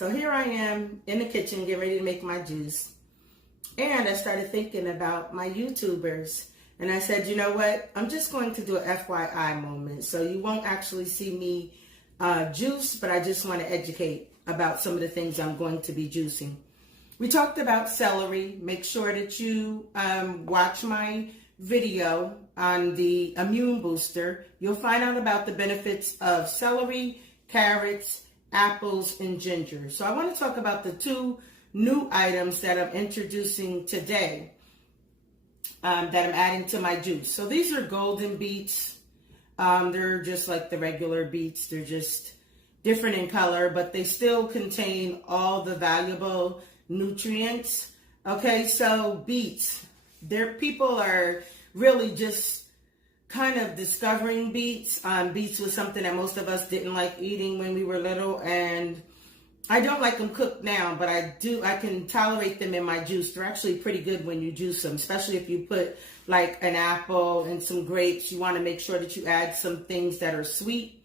So here I am in the kitchen getting ready to make my juice. And I started thinking about my YouTubers. And I said, you know what? I'm just going to do an FYI moment. So you won't actually see me juice, but I just want to educate about some of the things I'm going to be juicing. We talked about celery. Make sure that you watch my video on the immune booster. You'll find out about the benefits of celery, carrots, apples, and ginger. So I want to talk about the two new items that I'm introducing today that I'm adding to my juice. So these are golden beets. They're just like the regular beets. They're just different in color, but they still contain all the valuable nutrients. Okay, so beets. People are really just kind of discovering beets. Beets was something that most of us didn't like eating when we were little, and I don't like them cooked now, but I can tolerate them in my juice. They're actually pretty good when you juice them, especially if you put like an apple and some grapes. You want to make sure that you add some things that are sweet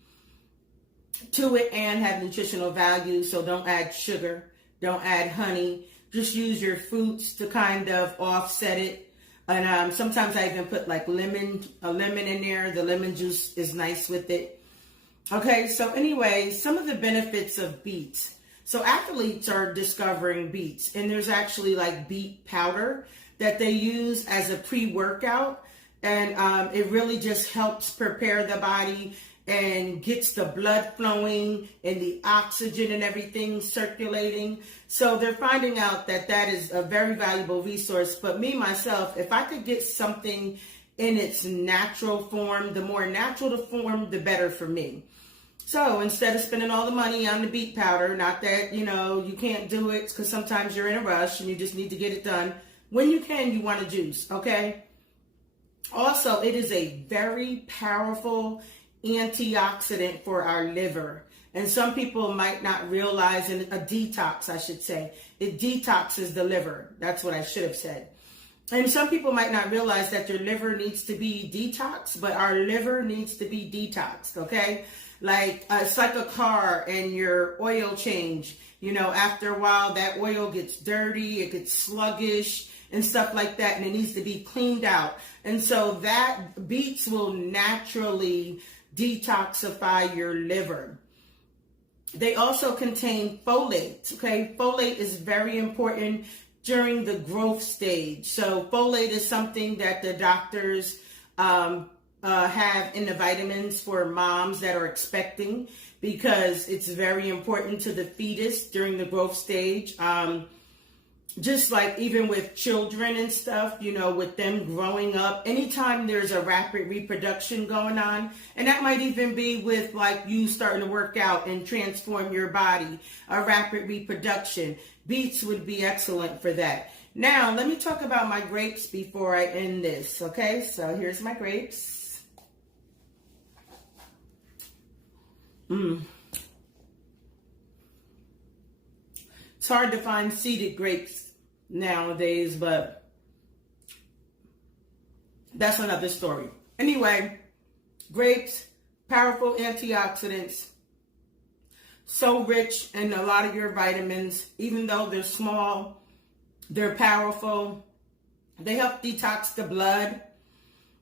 to it and have nutritional value. So don't add sugar, don't add honey. Just use your fruits to kind of offset it. And sometimes I even put like a lemon in there. The lemon juice is nice with it. Okay, so anyway, some of the benefits of beets. So athletes are discovering beets, and there's actually like beet powder that they use as a pre-workout, and it really just helps prepare the body and gets the blood flowing and the oxygen and everything circulating. So they're finding out that that is a very valuable resource. But me, myself, if I could get something in its natural form, the more natural the form, the better for me. So instead of spending all the money on the beet powder, not that, you can't do it because sometimes you're in a rush and you just need to get it done. When you can, you want to juice, okay? Also, it is a very powerful antioxidant for our liver. And some people might not realize, a detox, I should say. It detoxes the liver. That's what I should have said. And some people might not realize that your liver needs to be detoxed, but our liver needs to be detoxed, okay? Like, it's like a car and your oil change. After a while, that oil gets dirty, it gets sluggish and stuff like that, and it needs to be cleaned out. And so that beets will naturally detoxify your liver. They also contain folate, okay? Folate is very important during the growth stage. So folate is something that the doctors have in the vitamins for moms that are expecting, because it's very important to the fetus during the growth stage. Just like even with children and stuff, with them growing up, anytime there's a rapid reproduction going on, and that might even be with like you starting to work out and transform your body, a rapid reproduction, beets would be excellent for that. Now, let me talk about my grapes before I end this, okay? So here's my grapes. It's hard to find seeded grapes nowadays, but that's another story. Anyway, grapes, powerful antioxidants, so rich in a lot of your vitamins. Even though they're small, they're powerful. They help detox the blood.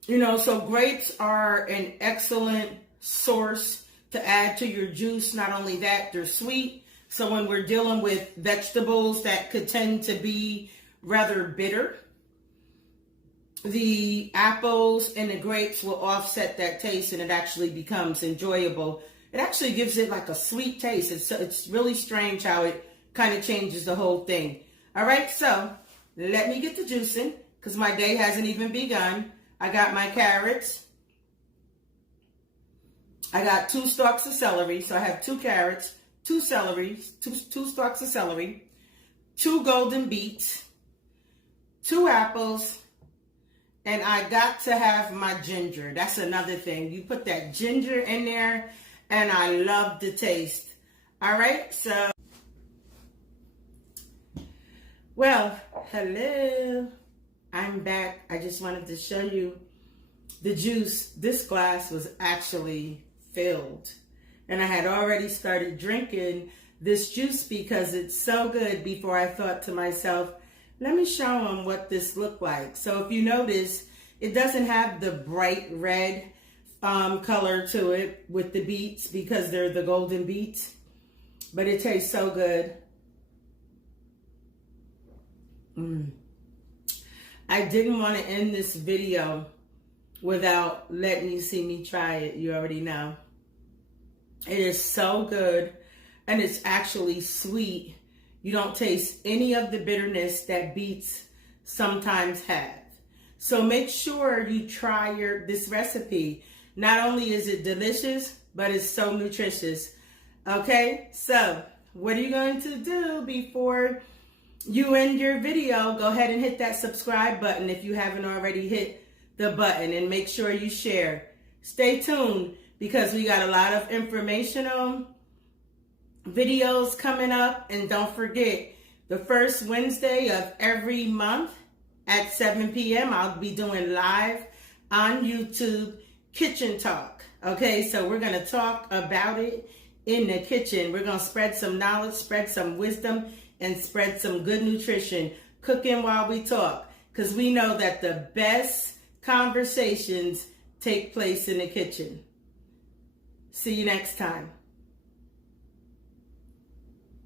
So grapes are an excellent source to add to your juice. Not only that, they're sweet. So when we're dealing with vegetables that could tend to be rather bitter, the apples and the grapes will offset that taste, and it actually becomes enjoyable. It actually gives it like a sweet taste. It's really strange how it kind of changes the whole thing. All right, so let me get to juicing because my day hasn't even begun. I got my carrots. I got 2 stalks of celery, so I have 2 carrots, 2 celery, two stalks of celery, 2 golden beets, 2 apples, and I got to have my ginger. That's another thing. You put that ginger in there, and I love the taste. All right, so, well, hello. I'm back. I just wanted to show you the juice. This glass was actually filled, and I had already started drinking this juice because it's so good before I thought to myself, let me show them what this looked like. So if you notice, it doesn't have the bright red color to it with the beets because they're the golden beets, but it tastes so good. I didn't want to end this video without letting you see me try it. You already know. It is so good, and it's actually sweet. You don't taste any of the bitterness that beets sometimes have. So make sure you try this recipe. Not only is it delicious, but it's so nutritious. Okay, so what are you going to do before you end your video? Go ahead and hit that subscribe button if you haven't already hit the button, and make sure you share. Stay tuned because we got a lot of informational videos coming up. And don't forget, the first Wednesday of every month at 7 p.m. I'll be doing live on YouTube kitchen talk. Okay, so we're going to talk about it in the kitchen. We're going to spread some knowledge, spread some wisdom, and spread some good nutrition, cooking while we talk, because we know that the best conversations take place in the kitchen. See you next time.